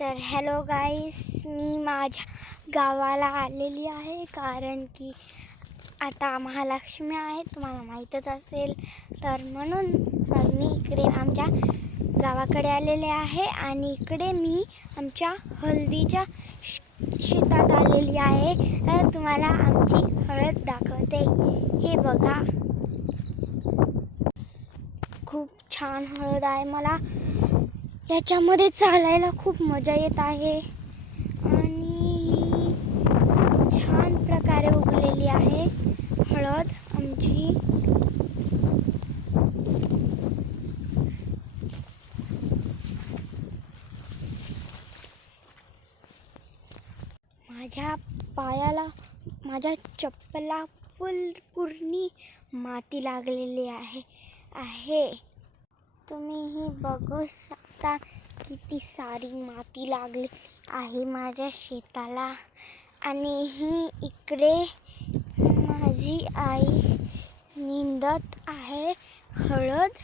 तर हॅलो गाईस, मी माझ्या गावाला आलेली आहे कारण की आता महालक्ष्मी आहे, तुम्हाला माहीतच असेल. तर म्हणून मग मी इकडे आमच्या गावाकडे आलेले आहे आणि इकडे मी आमच्या हळदीच्या शेतात आलेली आहे. तर तुम्हाला आमची हळद दाखवते. हे बघा, खूप छान हळद आहे. मला याच्यामध्ये चालायला खूप मजा येत आहे आणि खूप छान प्रकारे उगलेली आहे हळद आमची. माझ्या पायाला, माझ्या चप्पला पूर्ण माती लागलेली आहे. तुम्हीही बघू शकता किती सारी माती लागली आहे माझ्या शेताला. आणि ही इकडे माझी आई निंदत आहे हळद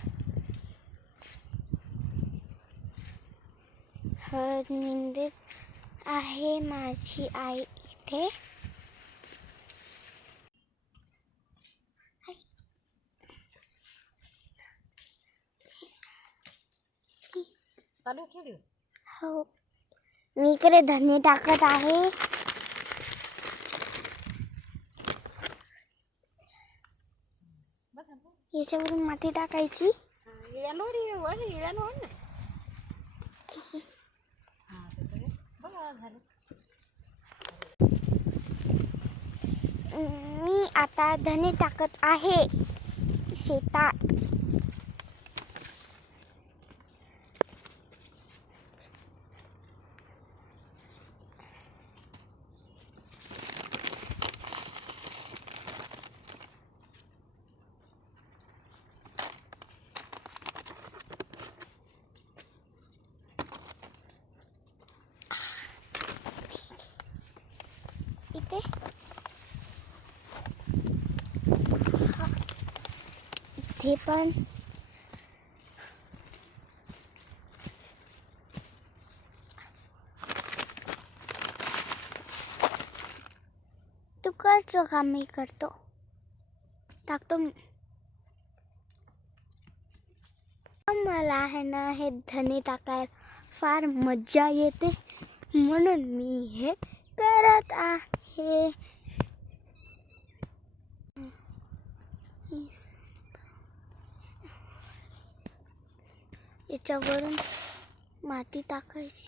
निंदत आहे माझी आई इथे. हो, मी इकडे धने टाकत आहे. याच्यावरून माती टाकायची. मी आता धने टाकत आहे शेतात. इथे पण तू करतो का? मी करतो, टाकतो मी. मला आहे ना हे धने टाकायला फार मजा येते, म्हणून मी हे करत आहे. याच्यावरून माती टाकायची.